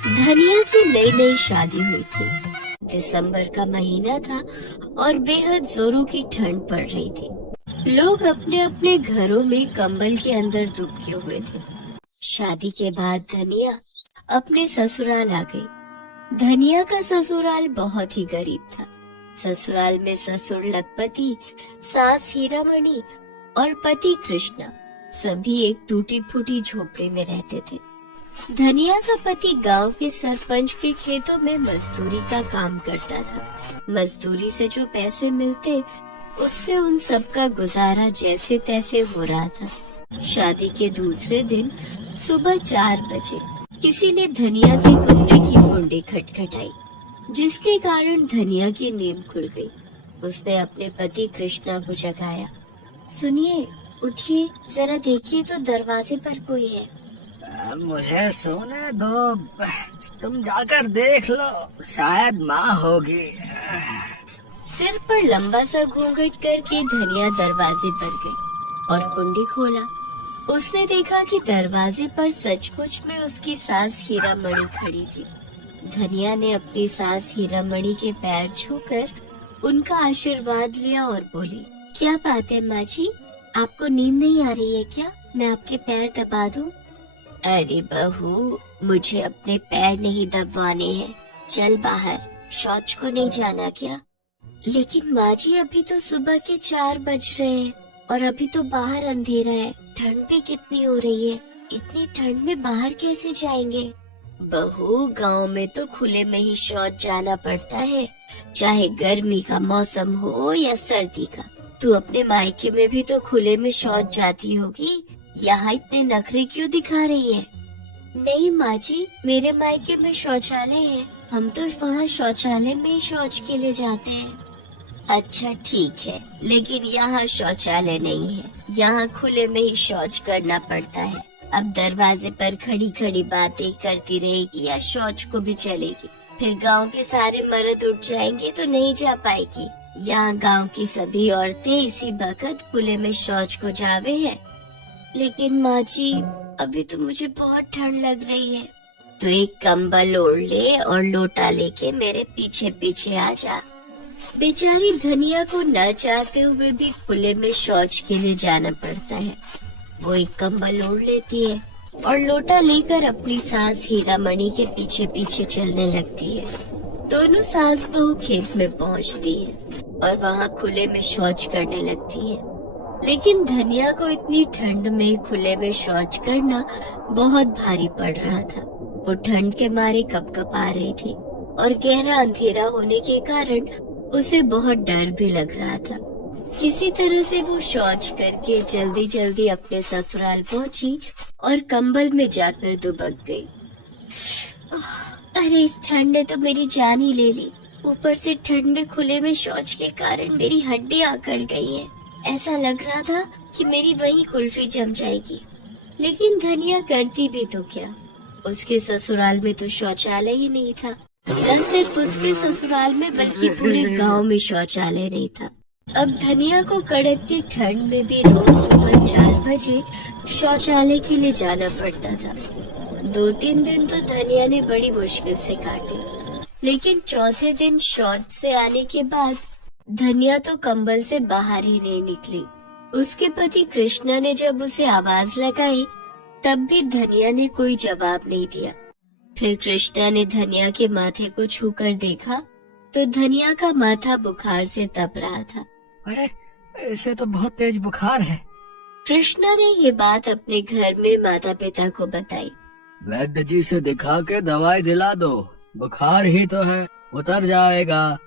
धनिया की नई नई शादी हुई थी। दिसंबर का महीना था और बेहद जोरों की ठंड पड़ रही थी। लोग अपने अपने घरों में कंबल के अंदर दुबके हुए थे। शादी के बाद धनिया अपने ससुराल आ गई। धनिया का ससुराल बहुत ही गरीब था। ससुराल में ससुर लखपति, सास हीरामणि और पति कृष्णा सभी एक टूटी फूटी झोपड़ी में रहते थे। धनिया का पति गांव के सरपंच के खेतों में मजदूरी का काम करता था। मजदूरी से जो पैसे मिलते उससे उन सबका गुजारा जैसे तैसे हो रहा था। शादी के दूसरे दिन सुबह 4 बजे किसी ने धनिया के कमरे की कुंडी खटखटाई, जिसके कारण धनिया की नींद खुल गई। उसने अपने पति कृष्णा को जगाया। सुनिए, उठिए, जरा देखिए तो दरवाजे पर कोई है। मुझे सोने दो, तुम जाकर देख लो, शायद माँ होगी। सिर पर लंबा सा घूंघट करके धनिया दरवाजे पर गई और कुंडी खोला। उसने देखा कि दरवाजे पर सचमुच में उसकी सास हीरामणि खड़ी थी। धनिया ने अपनी सास हीरामणि के पैर छूकर उनका आशीर्वाद लिया और बोली, क्या बात है माँ जी, आपको नींद नहीं आ रही है क्या? मैं आपके पैर दबा दूं? अरे बहू, मुझे अपने पैर नहीं दबवाने हैं, चल बाहर, शौच को नहीं जाना क्या? लेकिन माँ जी, अभी तो सुबह के 4 बज रहे हैं और अभी तो बाहर अंधेरा है, ठंड भी कितनी हो रही है, इतनी ठंड में बाहर कैसे जाएंगे? बहू, गांव में तो खुले में ही शौच जाना पड़ता है, चाहे गर्मी का मौसम हो या सर्दी का। तू अपने मायके में भी तो खुले में शौच जाती होगी, यहाँ इतने नखरे क्यों दिखा रही है? नहीं माँ जी, मेरे मायके में शौचालय है, हम तो वहाँ शौचालय में ही शौच के लिए जाते हैं। अच्छा ठीक है, लेकिन यहाँ शौचालय नहीं है, यहाँ खुले में ही शौच करना पड़ता है। अब दरवाजे पर खड़ी खड़ी बातें करती रहेगी या शौच को भी चलेगी? फिर गांव के सारे मर्द उठ जाएंगे तो नहीं जा पाएगी। यहाँ गांव की सभी औरतें इसी वक्त खुले में शौच को जावे हैं। लेकिन माँ जी, अभी तो मुझे बहुत ठंड लग रही है। तो एक कंबल ओढ़ ले और लोटा लेके मेरे पीछे पीछे आ जा। बेचारी धनिया को न चाहते हुए भी खुले में शौच के लिए जाना पड़ता है। वो एक कंबल ओढ़ लेती है और लोटा लेकर अपनी सास हीरामणि के पीछे पीछे चलने लगती है। दोनों सास बहू खेत में पहुँचती है और वहाँ खुले में शौच करने लगती है। लेकिन धनिया को इतनी ठंड में खुले में शौच करना बहुत भारी पड़ रहा था। वो ठंड के मारे कपकपा रही थी और गहरा अंधेरा होने के कारण उसे बहुत डर भी लग रहा था। किसी तरह से वो शौच करके जल्दी जल्दी अपने ससुराल पहुंची और कंबल में जाकर दुबक गई। अरे, इस ठंड ने तो मेरी जान ही ले ली। ऊपर से ठंड में खुले में शौच के कारण मेरी हड्डियां अकड़ गई हैं। ऐसा लग रहा था कि मेरी वही कुल्फी जम जाएगी। लेकिन धनिया करती भी तो क्या, उसके ससुराल में तो शौचालय ही नहीं था। न सिर्फ उसके ससुराल में बल्कि पूरे गांव में शौचालय नहीं था। अब धनिया को कड़कती ठंड में भी रोज सुबह 4 बजे शौचालय के लिए जाना पड़ता था। 2-3 दिन तो धनिया ने बड़ी मुश्किल से काटे, लेकिन चौथे दिन शौच से आने के बाद धनिया तो कंबल से बाहर ही नहीं निकली। उसके पति कृष्णा ने जब उसे आवाज लगाई तब भी धनिया ने कोई जवाब नहीं दिया। फिर कृष्णा ने धनिया के माथे को छूकर देखा तो धनिया का माथा बुखार से तप रहा था। अरे, इसे तो बहुत तेज बुखार है। कृष्णा ने ये बात अपने घर में माता पिता को बताई। वैद्य जी से दिखा के दवाई दिला दो, बुखार ही तो है, उतर जाएगा।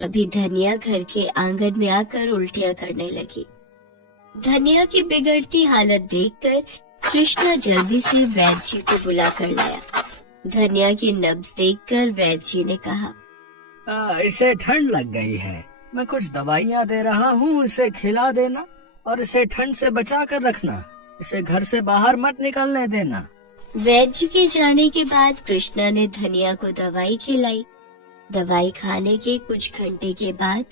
तभी धनिया घर के आंगन में आकर उल्टियां करने लगी। धनिया की बिगड़ती हालत देखकर कृष्णा जल्दी से वैद्य जी को बुला कर लाया। धनिया की नब्ज देखकर वैद्य जी ने कहा, इसे ठंड लग गई है, मैं कुछ दवाइयाँ दे रहा हूँ, इसे खिला देना और इसे ठंड से बचा कर रखना, इसे घर से बाहर मत निकलने देना। वैद्य जी के जाने के बाद कृष्णा ने धनिया को दवाई खिलाई। दवाई खाने के कुछ घंटे के बाद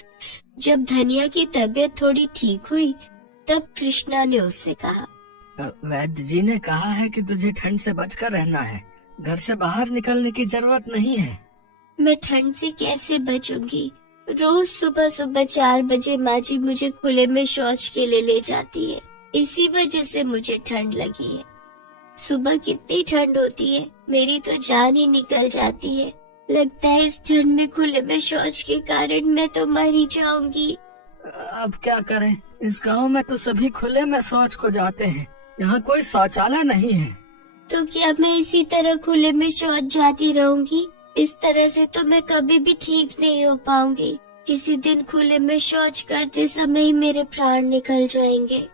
जब धनिया की तबीयत थोड़ी ठीक हुई तब कृष्णा ने उससे कहा, वैद्य जी ने कहा है कि तुझे ठंड से बचकर रहना है, घर से बाहर निकलने की जरूरत नहीं है। मैं ठंड से कैसे बचूंगी? रोज सुबह सुबह 4 बजे माँ जी मुझे खुले में शौच के लिए ले जाती है। इसी वजह से मुझे ठंड लगी है। सुबह कितनी ठंड होती है, मेरी तो जान ही निकल जाती है। लगता है इस ठंड में खुले में शौच के कारण मैं तो मर ही जाऊंगी। अब क्या करें? इस गांव में तो सभी खुले में शौच को जाते हैं। यहाँ कोई शौचालय नहीं है। तो क्या मैं इसी तरह खुले में शौच जाती रहूंगी? इस तरह से तो मैं कभी भी ठीक नहीं हो पाऊंगी। किसी दिन खुले में शौच करते समय ही मेरे प्राण निकल जाएंगे।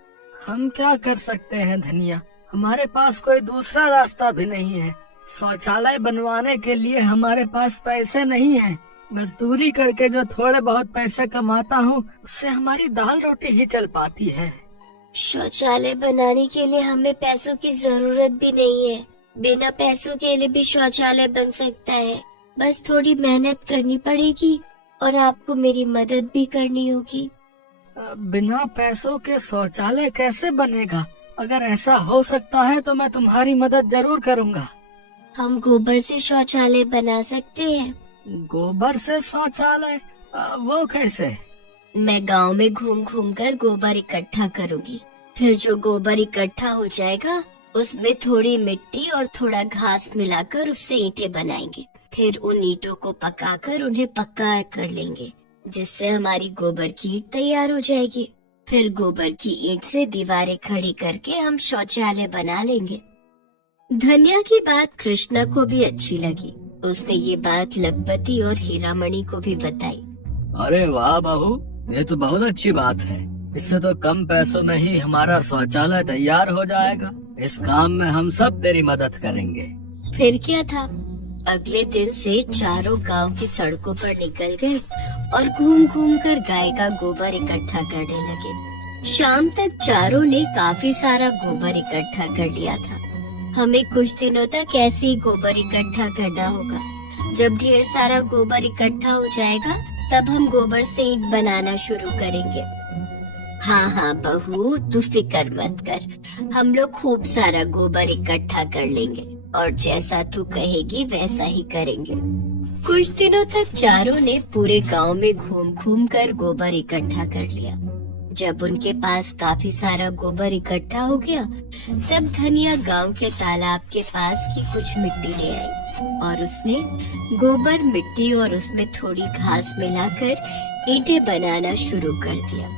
हम क्या कर सकते हैं धनिया? हमारे पास कोई दूसरा रास्ता भी नहीं है। शौचालय बनवाने के लिए हमारे पास पैसे नहीं है। मजदूरी करके जो थोड़े बहुत पैसे कमाता हूँ, उससे हमारी दाल रोटी ही चल पाती है। शौचालय बनाने के लिए हमें पैसों की जरूरत भी नहीं है। बिना पैसों के लिए भी शौचालय बन सकता है। बस थोड़ी मेहनत करनी पड़ेगी और आपको मेरी मदद भी करनी होगी। बिना पैसों के शौचालय कैसे बनेगा? अगर ऐसा हो सकता है तो मैं तुम्हारी मदद जरूर करूँगा। हम गोबर से शौचालय बना सकते हैं। गोबर से शौचालय? वो कैसे? मैं गांव में घूम घूम कर गोबर इकट्ठा करूंगी। फिर जो गोबर इकट्ठा हो जाएगा उसमें थोड़ी मिट्टी और थोड़ा घास मिलाकर उससे ईंटें बनाएंगे। फिर उन ईंटों को पकाकर उन्हें पक्का कर लेंगे, जिससे हमारी गोबर की ईंट तैयार हो जाएगी। फिर गोबर की ईंट से दीवारें खड़ी करके हम शौचालय बना लेंगे। धनिया की बात कृष्णा को भी अच्छी लगी। उसने ये बात लखपति और हीरामणि को भी बताई। अरे वाह बहू, ये तो बहुत अच्छी बात है। इससे तो कम पैसों में ही हमारा शौचालय तैयार हो जाएगा। इस काम में हम सब तेरी मदद करेंगे। फिर क्या था, अगले दिन से चारों गांव की सड़कों पर निकल गए और घूम घूम कर गाय का गोबर इकट्ठा करने लगे। शाम तक चारों ने काफी सारा गोबर इकट्ठा कर लिया था। हमें कुछ दिनों तक ऐसे ही गोबर इकट्ठा करना होगा। जब ढेर सारा गोबर इकट्ठा हो जाएगा तब हम गोबर से ईंट बनाना शुरू करेंगे। हाँ हाँ बहू, तू फिक्र मत कर। हम लोग खूब सारा गोबर इकट्ठा कर लेंगे और जैसा तू कहेगी वैसा ही करेंगे। कुछ दिनों तक चारों ने पूरे गांव में घूम घूम कर गोबर इकट्ठा कर लिया। जब उनके पास काफी सारा गोबर इकट्ठा हो गया तब धनिया गांव के तालाब के पास की कुछ मिट्टी ले आई और उसने गोबर, मिट्टी और उसमें थोड़ी घास मिलाकर ईंटें बनाना शुरू कर दिया।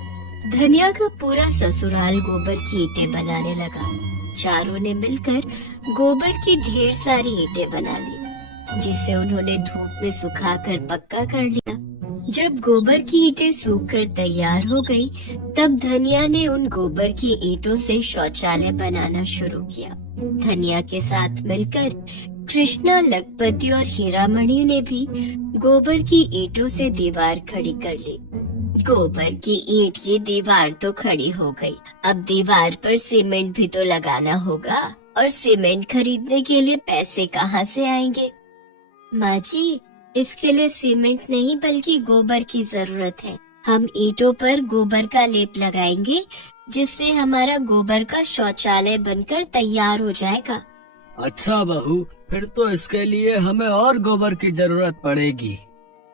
धनिया का पूरा ससुराल गोबर की ईंटें बनाने लगा। चारों ने मिलकर गोबर की ढेर सारी ईंटें बना ली, जिसे उन्होंने धूप में सुखाकर पक्का कर लिया। जब गोबर की ईंटें सूखकर तैयार हो गई, तब धनिया ने उन गोबर की ईंटों से शौचालय बनाना शुरू किया। धनिया के साथ मिलकर कृष्णा, लखपति और हीरामणि ने भी गोबर की ईंटों से दीवार खड़ी कर ली। गोबर की ईंट की दीवार तो खड़ी हो गई। अब दीवार पर सीमेंट भी तो लगाना होगा और सीमेंट खरीदने के लिए पैसे कहाँ से आएंगे? माँ जी, इसके लिए सीमेंट नहीं बल्कि गोबर की जरूरत है। हम ईंटों पर गोबर का लेप लगाएंगे, जिससे हमारा गोबर का शौचालय बनकर तैयार हो जाएगा। अच्छा बहू, फिर तो इसके लिए हमें और गोबर की जरूरत पड़ेगी।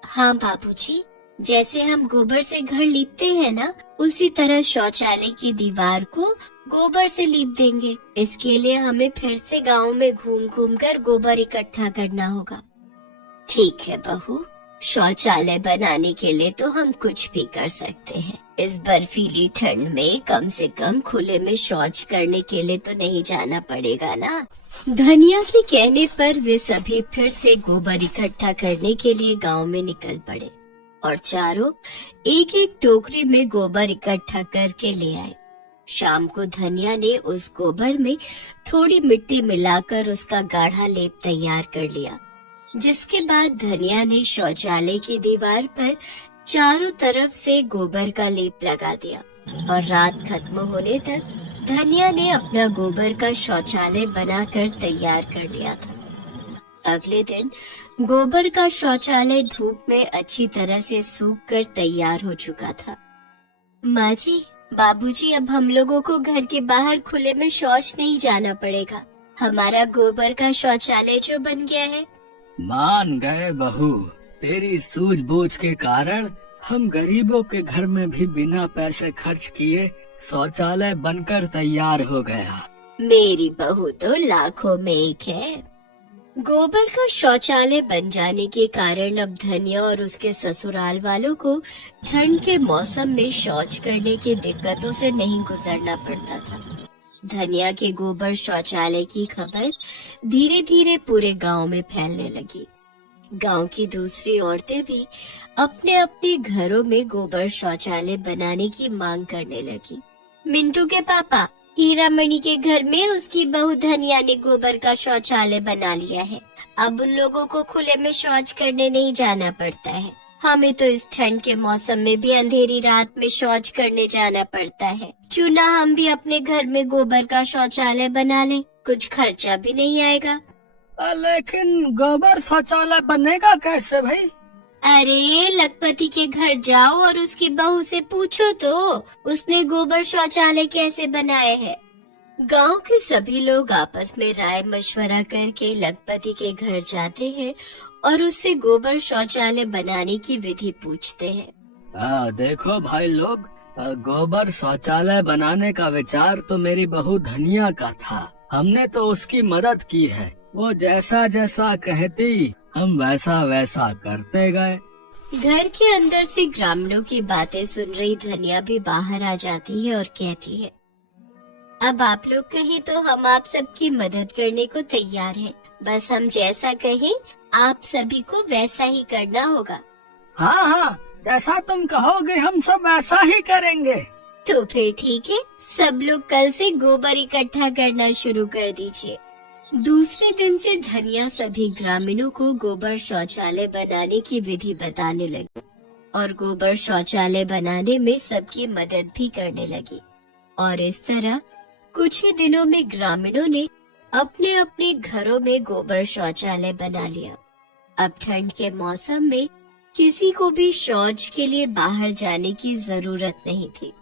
हाँ बाबूजी, जैसे हम गोबर से घर लीपते हैं ना, उसी तरह शौचालय की दीवार को गोबर से लीप देंगे। इसके लिए हमें फिर से गांव में घूम घूम कर गोबर इकट्ठा करना होगा। ठीक है बहू, शौचालय बनाने के लिए तो हम कुछ भी कर सकते हैं। इस बर्फीली ठंड में कम से कम खुले में शौच करने के लिए तो नहीं जाना पड़ेगा ना। धनिया के कहने पर वे सभी फिर से गोबर इकट्ठा करने के लिए गांव में निकल पड़े और चारों एक एक टोकरी में गोबर इकट्ठा करके ले आए। शाम को धनिया ने उस गोबर में थोड़ी मिट्टी मिलाकर उसका गाढ़ा लेप तैयार कर लिया, जिसके बाद धनिया ने शौचालय की दीवार पर चारों तरफ से गोबर का लेप लगा दिया और रात खत्म होने तक धनिया ने अपना गोबर का शौचालय बनाकर तैयार कर लिया था। अगले दिन गोबर का शौचालय धूप में अच्छी तरह से सूखकर तैयार हो चुका था। माँ जी, बाबूजी, अब हम लोगों को घर के बाहर खुले में शौच नहीं जाना पड़ेगा। हमारा गोबर का शौचालय जो बन गया है। मान गए बहू, तेरी सूझबूझ के कारण हम गरीबों के घर में भी बिना पैसे खर्च किए शौचालय बनकर तैयार हो गया। मेरी बहू तो लाखों में एक है। गोबर का शौचालय बन जाने के कारण अब धनिया और उसके ससुराल वालों को ठंड के मौसम में शौच करने की दिक्कतों से नहीं गुजरना पड़ता था। धनिया के गोबर शौचालय की खबर धीरे धीरे पूरे गांव में फैलने लगी। गांव की दूसरी औरतें भी अपने अपने घरों में गोबर शौचालय बनाने की मांग करने लगी। मिंटू के पापा, हीरा मणि के घर में उसकी बहू धनिया ने गोबर का शौचालय बना लिया है। अब उन लोगों को खुले में शौच करने नहीं जाना पड़ता है। हमें तो इस ठंड के मौसम में भी अंधेरी रात में शौच करने जाना पड़ता है। क्यों ना हम भी अपने घर में गोबर का शौचालय बना लें, कुछ खर्चा भी नहीं आएगा। लेकिन गोबर शौचालय बनेगा कैसे भाई? अरे लखपति के घर जाओ और उसकी बहू से पूछो तो उसने गोबर शौचालय कैसे बनाए हैं। गांव के सभी लोग आपस में राय मशवरा करके लखपति के घर जाते हैं और उससे गोबर शौचालय बनाने की विधि पूछते हैं। देखो भाई लोग, गोबर शौचालय बनाने का विचार तो मेरी बहू धनिया का था। हमने तो उसकी मदद की है। वो जैसा जैसा कहती हम वैसा वैसा करते गए। घर के अंदर से ग्रामीणों की बातें सुन रही धनिया भी बाहर आ जाती है और कहती है, अब आप लोग कहें तो हम आप सबकी मदद करने को तैयार हैं। बस हम जैसा कहें आप सभी को वैसा ही करना होगा। हाँ, जैसा तुम कहोगे हम सब वैसा ही करेंगे। तो फिर ठीक है, सब लोग कल से गोबर इकट्ठा करना शुरू कर दीजिए। दूसरे दिन से धनिया सभी ग्रामीणों को गोबर शौचालय बनाने की विधि बताने लगी और गोबर शौचालय बनाने में सबकी मदद भी करने लगी। और इस तरह कुछ ही दिनों में ग्रामीणों ने अपने अपने घरों में गोबर शौचालय बना लिया। अब ठंड के मौसम में किसी को भी शौच के लिए बाहर जाने की जरूरत नहीं थी।